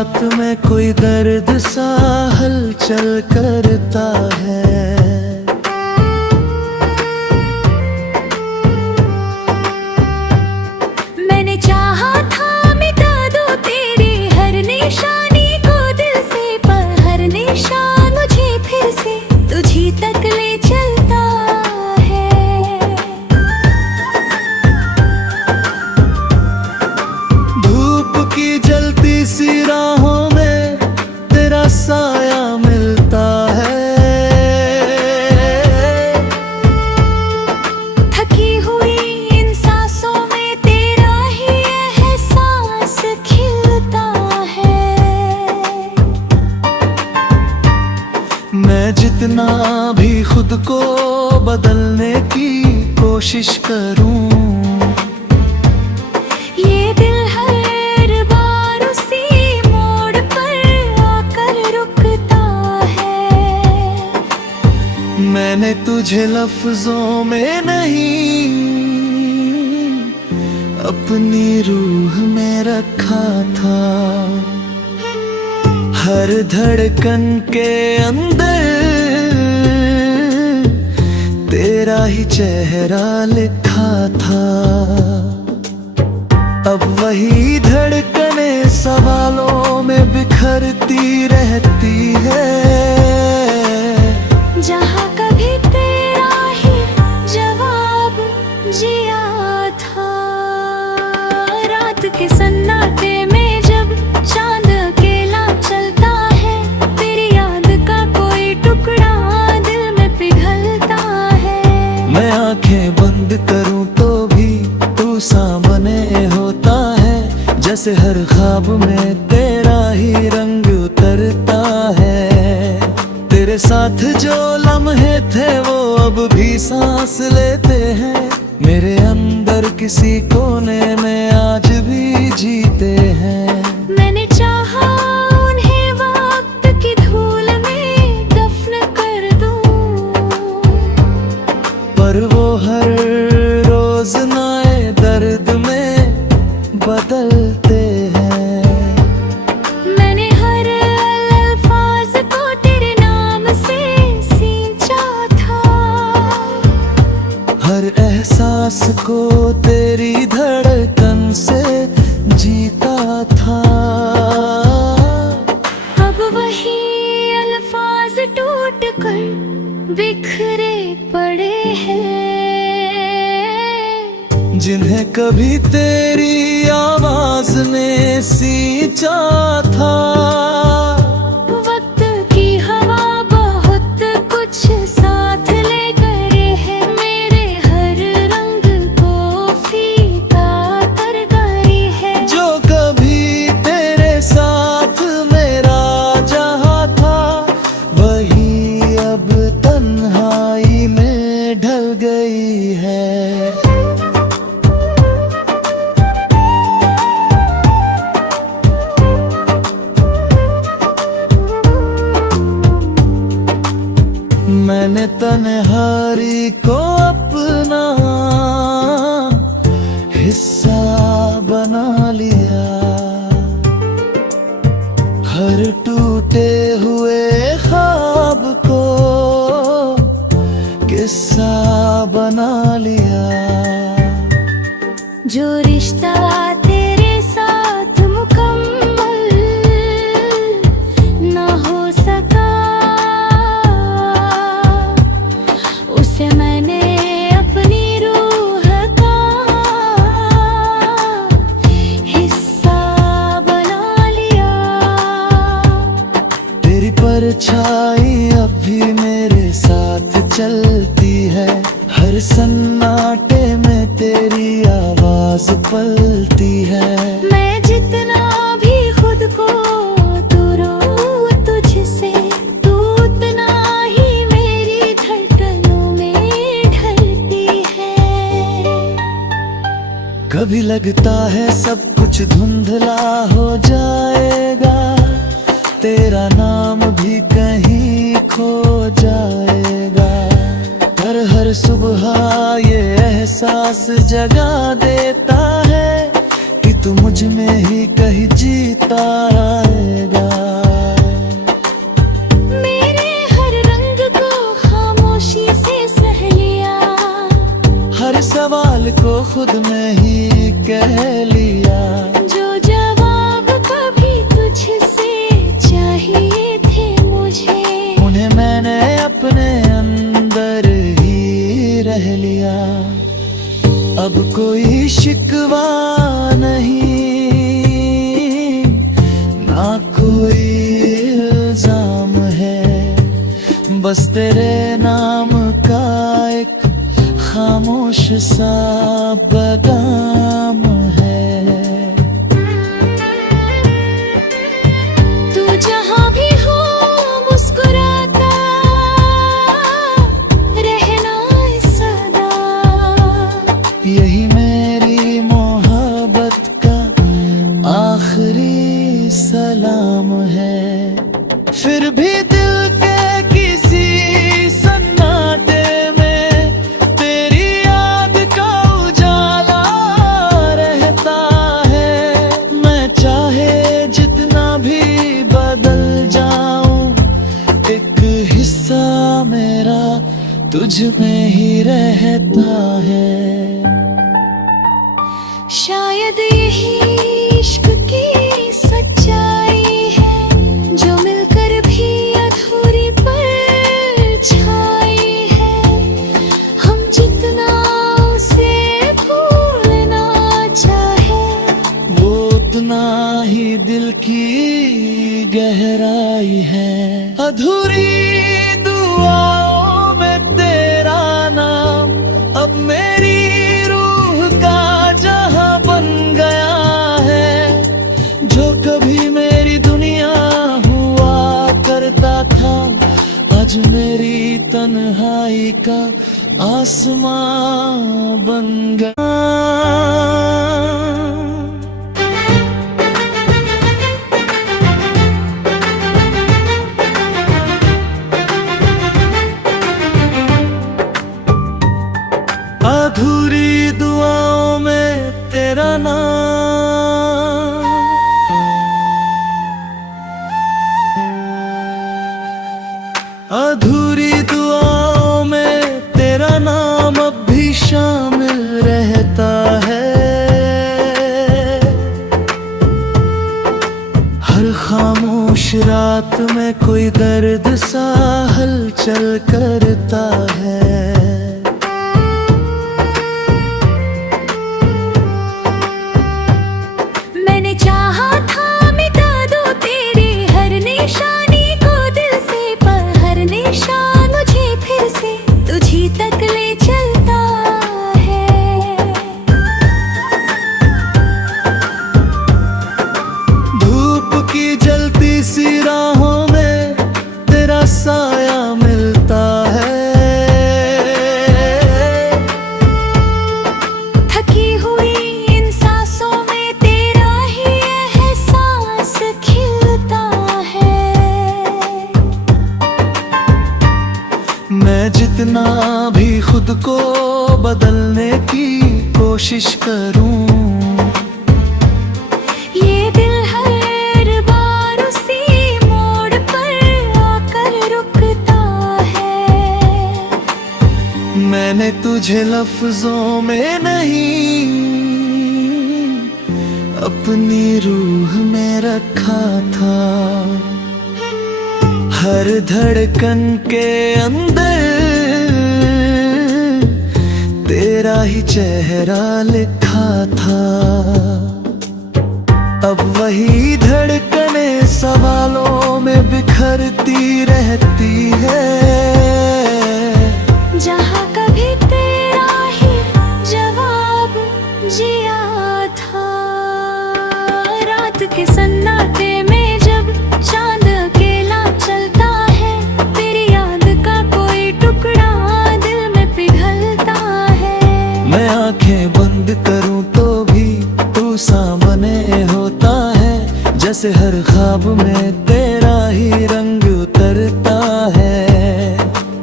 रात में कोई दर्द सा हलचल करता है। मैंने चाहा था मिटा दूं तेरी हर निशानी को दिल से, पर हर निशान मुझे फिर से तुझी तक ले चलता है। धूप की जलती सी राहों में तेरा साया मिलता है। थकी हुई इन सांसों में तेरा ही एहसास खिलता है। मैं जितना भी खुद को बदलने की कोशिश करूं, ये दिल हर बार उसी मोड़ पर आकर रुकता है। मैंने तुझे लफ्जों में नहीं अपनी रूह में रखा था। हर धड़कन के अंदर तेरा ही चेहरा लिखा था। अब वही धड़कने सवालों में बिखरती रहती है। जहाँ कभी तेरा ही जवाब जिया था। रात के सन्नाटे में जब चांद अकेला चलता है, तेरी याद का कोई टुकड़ा दिल में पिघलता है। मैं आंखें बंद करूं तो भी तू सामने होता है। जैसे हर ख्वाब में तेरा ही रंग उतरता है। तेरे साथ जो लम्हे थे वो अब भी सांस लेते हैं। मेरे अंदर किसी कोने में आज भी जीते हैं। मैंने चाहा उन्हें वक्त की धूल में दफन कर दूं, पर वो हर रोज नए दर्द में बदलते हैं। मैंने हर अल्फाज को तेरे नाम से सींचा था। हर एहसास को तेरी धड़कन से जीता था। अब वही अल्फाज टूट कर बिखरे पड़े हैं, जिन्हें कभी तेरी आवाज ने सींचा था। वक्त की हवा बहुत कुछ साथ ले गए है। मेरे हर रंग को फीका कर गई है। जो कभी तेरे साथ मेरा जहां था, वही अब तन्हाई में ढल गई है। मैंने तन्हाई को अपना हिस्सा बना लिया। हर टूटे हुए ख्वाब को किस्सा बना लिया। जो रिश्ता तेरे साथ मुकम्मल ना हो सका, उसे मैंने अपनी रूह का हिस्सा बना लिया। तेरी परछाई अब भी मेरे साथ चलती है। हर सन्नाटे में तेरी आवाज पलती है। मैं जितना भी खुद को दूरों तुझसे, तू उतना ही मेरी धड़कनों में ढलती है। कभी लगता है सब कुछ धुंधला हो जाएगा, तेरा नाम भी कहीं खो जाएगा। हर सुबह ये एहसास जगा देता है कि तू मुझ में ही कहीं जीता आएगा। मेरे हर रंग को खामोशी से सह लिया, हर सवाल को खुद में ही कह लिया। जो जवाब कभी तुझसे चाहिए थे मुझे, उन्हें मैंने अपने अंदर ही रह लिया। अब कोई शिकवा नहीं, ना कोई इल्जाम है, बस तेरे नाम का एक खामोश सा बादाम है। तू जहाँ भी हो मुस्कुराता रहना सदा, यही मेरी मोहब्बत का आखिरी सलाम है। फिर भी दिल के किसी सन्नाटे में तेरी याद का उजाला रहता है। मैं चाहे जितना भी बदल जाऊं, एक हिस्सा मेरा तुझ में ही रहता है। शायद यही इश्क की सच्चाई है, जो मिलकर भी अधूरी परछाई है। हम जितना उसे भूलना चाहे, वो उतना ही दिल की गहराई है। अधूरी दुआओं में तेरा नाम अब मेरी रूह का जहां बन गया है। जो कभी मेरी दुनिया हुआ करता था, आज मेरी तन्हाई का आसमां बन गया। अधूरी दुआओं में तेरा नाम, अधूरी दुआओं में तेरा नाम अब भी शामिल रहता है। हर खामोश रात में कोई दर्द सा हलचल करता है। मैंने चाहा था मिटा दूं तेरी हर निशानी को दिल से, पर हर निशान मुझे फिर से तुझी तक ले चलता है। धूप की जलती सी राहों में तेरा साया मिलता है। थकी हुई इन सांसों में तेरा ही एहसास खिलता है। मैं जितना भी खुद को बदलने की कोशिश करूं, ये दिल हर बार उसी मोड़ पर आकर रुकता है। मैंने तुझे लफ्जों में नहीं, अपनी रूह में रखा था। हर धड़कन के अंदर तेरा ही चेहरा लिखा था। अब वही धड़कने सवालों में बिखरती रहती है। जहाँ कभी तेरा ही जवाब जिया था। रात के सन्नाटे में जब चांद अकेला चलता है, तेरी याद का कोई टुकड़ा दिल में पिघलता है। मैं आंखें बंद करूं तो भी तू सामने होता है। जैसे हर ख्वाब में तेरा ही रंग उतरता है।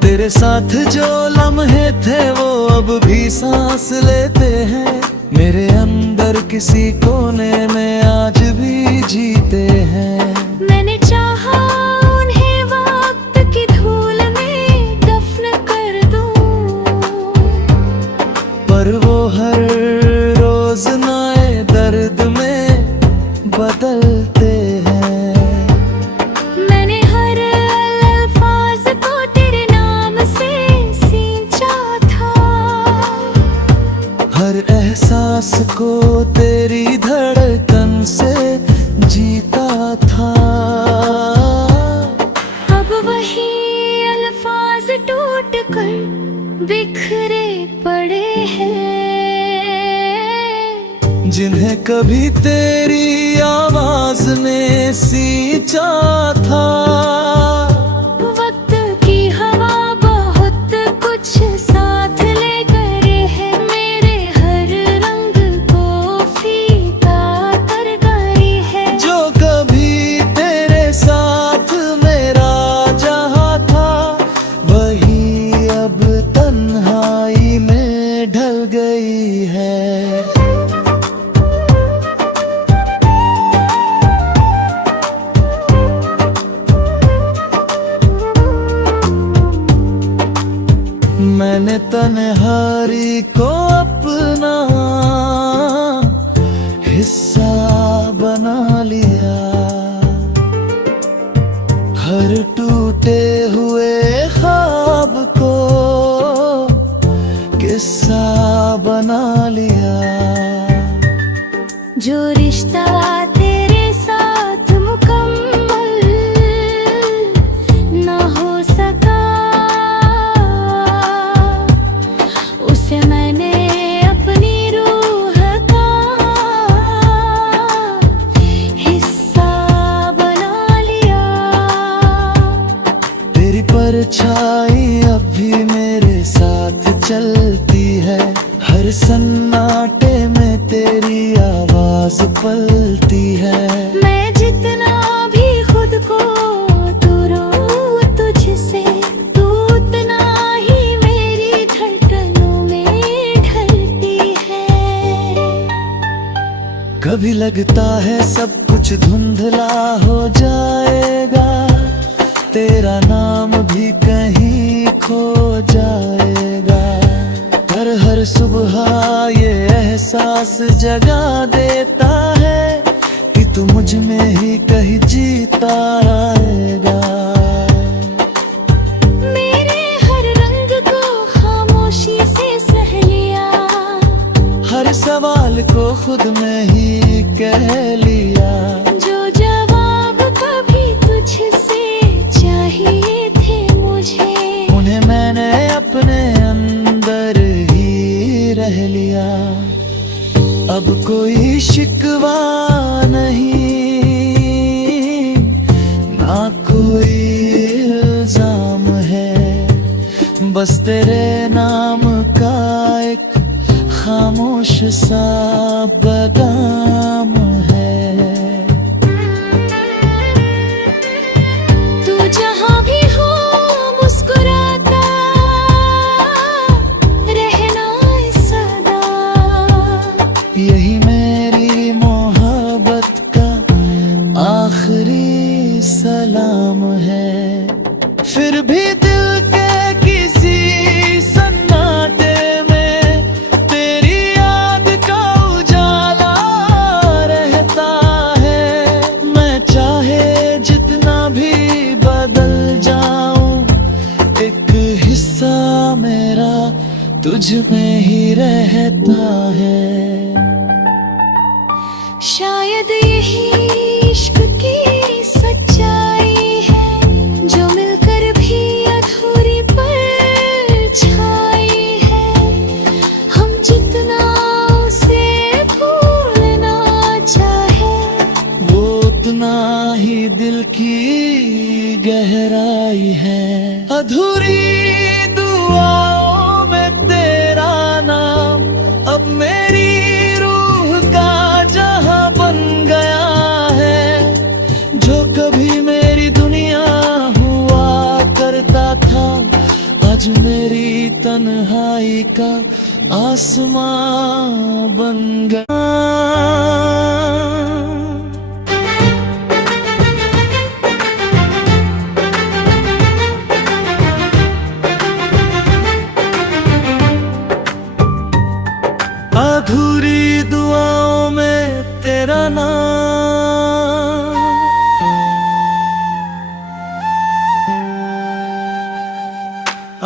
तेरे साथ जो लम्हे थे वो अब भी सांस लेते हैं। मेरे अंदर किसी कोने में आज भी जीते हैं। मैंने चाहा उन्हें वक्त की धूल में दफन कर दूं, पर वो हर रोज नए दर्द में बदलते हैं। मैंने हर अल्फाज को तेरे नाम से सींचा था, हर एहसास को तेरी धड़कन से जीता था। अब वही अल्फाज टूट कर बिखरे पड़े हैं, जिन्हें कभी तेरी आवाज ने सींचा था। वक्त की हवा बहुत कुछ साथ ले गए है, मेरे हर रंग को फीका कर गई है। जो कभी तेरे साथ मेरा जहाँ था, वही अब तन्हाई में ढल गई है। मैंने तन्हाई को अपना हिस्सा बना लिया, हर टूटे हुए ख्वाब को किस्सा बना लिया। जो रिश्ता तेरे साथ मुकम्मल ना हो सका, उसे मैंने अपनी रूह का हिस्सा बना लिया। तेरी परछाई अब भी मेरे साथ चलती है, हर सन्नाटे में तेरी आवाज पलती है। मैं जितना भी खुद को दूरों तुझसे, तू उतना ही मेरी धड़कनों में ढलती है। कभी लगता है सब कुछ धुंधला हो जाएगा, तेरा नाम भी कहीं खो जाएगा, पर हर सुबह ये एहसास जगा देता है कि तू मुझ में ही कहीं जीता आएगा। मेरे हर रंग को खामोशी से सह लिया, हर सवाल को खुद में ही कह लिया। जो जवाब कभी तुझसे चाहिए थे मुझे, उन्हें मैंने अपने अंदर ही रह लिया। अब कोई शिकवा नहीं, ना कोई इल्जाम है, बस तेरे नाम का एक खामोश सा बदाम है। तू जहाँ भी हो मुस्कुराता रहना सदा, यही मेरी मोहब्बत का आखिरी सलाम है। फिर भी दिल के किसी सन्नाटे में तेरी याद का उजाला रहता है। मैं चाहे जितना भी बदल जाऊं, एक हिस्सा मेरा तुझ में ही रहता है। शायद यही इश्क की सच्चाई है, जो मिलकर भी अधूरी पर छाई है। हम जितना उसे भूलना चाहे, वो उतना ही दिल की गहराई है। अधूरी दुआओं में तेरा नाम अब मेरी रूह का जहां बन गया है। जो कभी मेरी दुनिया हुआ करता था, आज मेरी तन्हाई का आसमां बन गया। अधूरी दुआओं में तेरा नाम,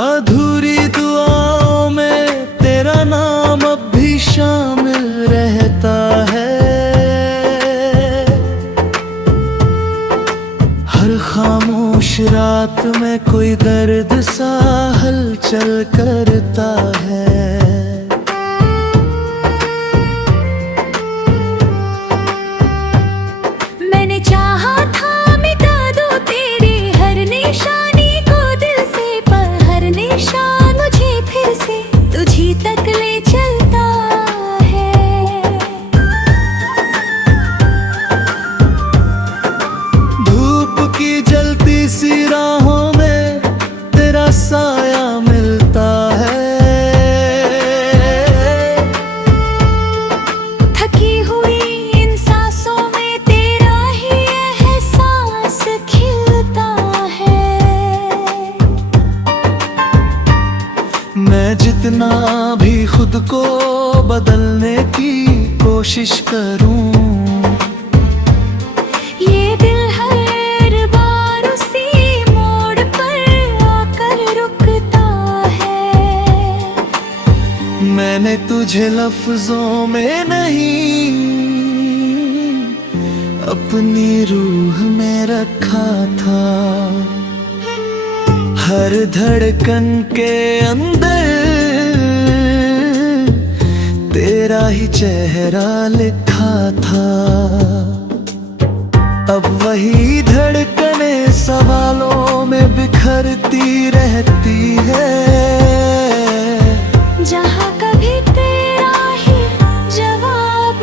अधूरी दुआओं में तेरा नाम अब भी शामिल रहता है। हर खामोश रात में कोई दर्द सा हलचल करता है। मैंने चाहा था मिटा दूं तेरी हर निशानी को दिल से, पर हर निशान मुझे फिर से तुझी तक ले चलता है। धूप की जलती सी राहों में तेरा साया मिलता है। थकी हुई इन सांसों में तेरा ही एहसास खिलता है। मैं जितना भी खुद को बदलने की कोशिश करूं, ये दिल हर बार उसी मोड़ पर आकर रुकता है। मैंने तुझे लफ्जों में नहीं अपनी रूह में रखा था। हर धड़कन के अंदर तेरा ही चेहरा लिखा था। अब वही धड़कने सवालों में बिखरती रहती है। जहाँ कभी तेरा ही जवाब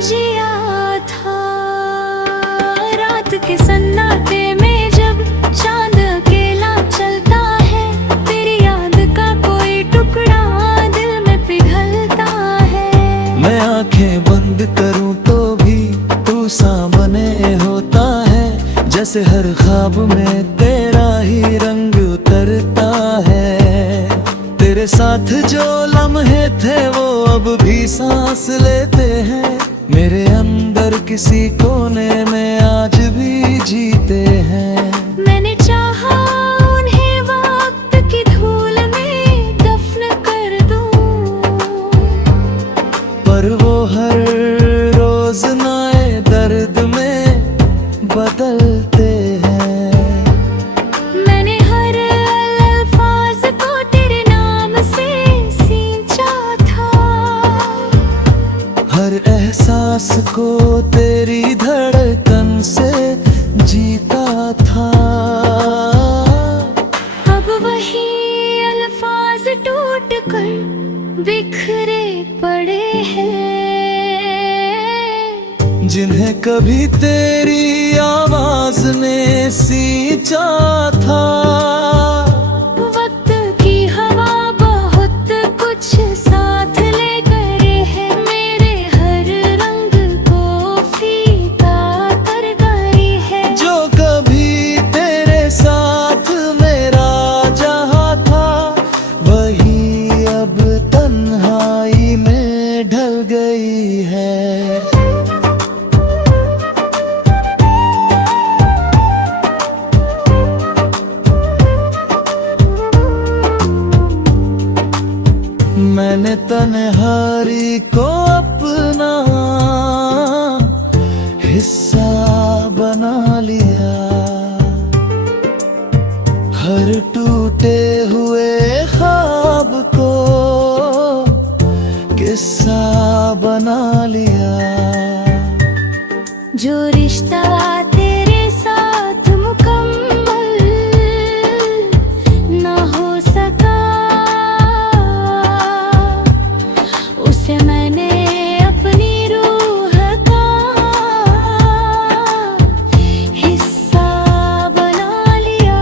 जिया था। रात के सन्नाटे में जब चांद अकेला चलता है, तेरी याद का कोई टुकड़ा दिल में पिघलता है। मैं आंखें बंद करूं तो भी तू सामने होता है। जैसे हर ख्वाब में तेरा ही रंग उतरता है। तेरे साथ जो लम्हे थे वो अब भी सांस लेते हैं। मेरे अंदर किसी कोने में आज भी जीते हैं। मैंने चाहा उन्हें वक्त की धूल में दफन कर दूं, पर वो हर रोज नए दर्द में बदलते हैं। मैंने हर अल्फाज को तेरे नाम से सींचा था। हर एहसास को तेरी धड़कन से जीता था। अब वही अल्फाज टूट कर बिखरे पड़े हैं, जिन्हें कभी तेरी आवाज ने सींचा था। वक्त की हवा बहुत कुछ साथ ले गए है। मेरे हर रंग को फीका कर गई है। जो कभी तेरे साथ मेरा जहाँ था, वही अब तन्हाई में ढल गई है। मैंने तन्हाई को अपना हिस्सा बना लिया। हर टूटे हुए ख्वाब को किस्सा बना लिया। जो रिश्ता तेरे साथ मुकम्मल ना हो सका, उसे मैंने अपनी रूह का हिस्सा बना लिया।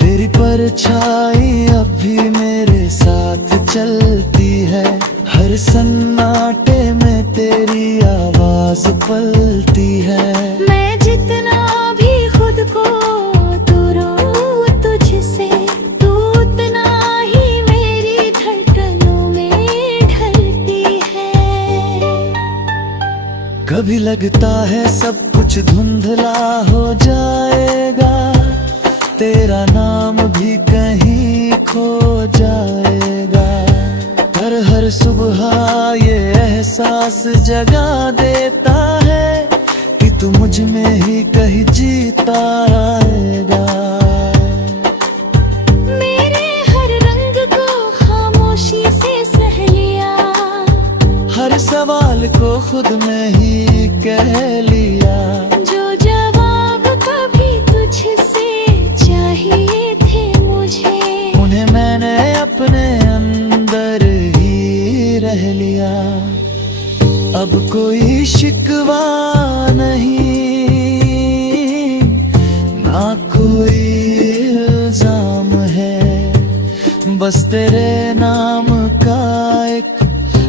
तेरी परछाई अब भी मेरे साथ चल चलती है, हर सन्नाटे में तेरी आवाज पलती है। मैं जितना भी खुद को दूरों तुझसे, तू उतना ही मेरी धड़कनों में ढलती है। कभी लगता है सब कुछ धुंधला हो जाएगा, तेरा नाम भी कहीं खो जाएगा। पर हर सुबह ये एहसास जगा देता है कि तू मुझ में ही कहीं जीता आएगा। मेरे हर रंग को खामोशी से सह लिया, हर सवाल को खुद में ही कह लिया। जो जवाब कभी तुझसे चाहिए थे मुझे, उन्हें मैंने अपने अंदर ही रह लिया। अब कोई शिकवा नहीं, ना कोई इल्जाम है, बस तेरे नाम का एक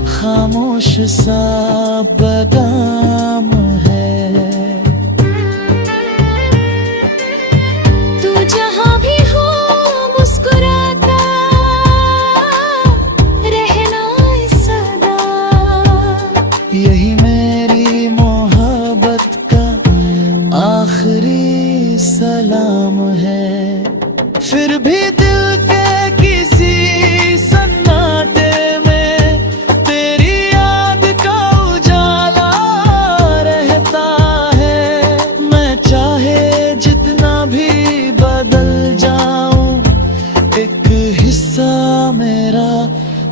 खामोश सा बदाम है। तू जहाँ भी हो मुस्कुराता रहना सदा, यही मेरी मोहब्बत का आखिरी सलाम है। फिर भी दिल के किसी सन्नाटे में तेरी याद का उजाला रहता है। मैं चाहे जितना भी बदल जाऊं, एक हिस्सा मेरा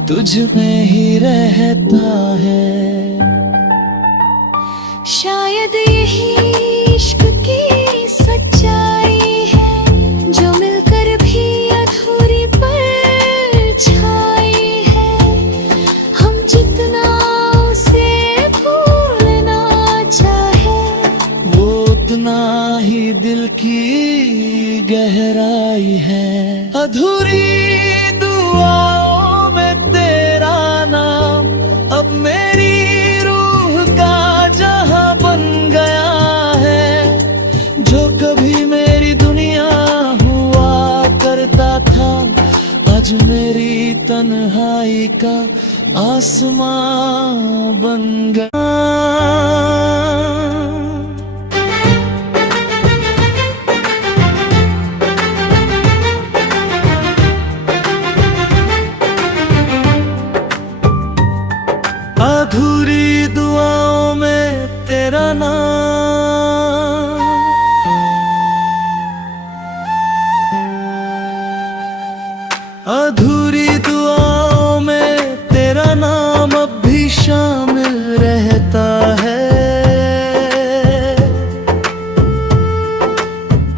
तुझ में ही रहता है। शायद यही इश्क की सच्चाई है, जो मिलकर भी अधूरी पर छाई है। हम जितना उसे भूलना चाहे, वो उतना ही दिल की गहराई है। अधूरी दुआओं में तेरा नाम अब मेरी रूह का जहां बन गया है। जो कभी मेरी दुनिया हुआ करता था, आज मेरी तन्हाई का आसमां बन गया। अधूरी दुआओं में तेरा नाम, अधूरी दुआओं में तेरा नाम अब भी शामिल रहता है।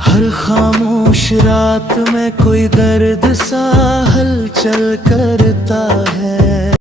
हर खामोश रात में कोई दर्द सा हलचल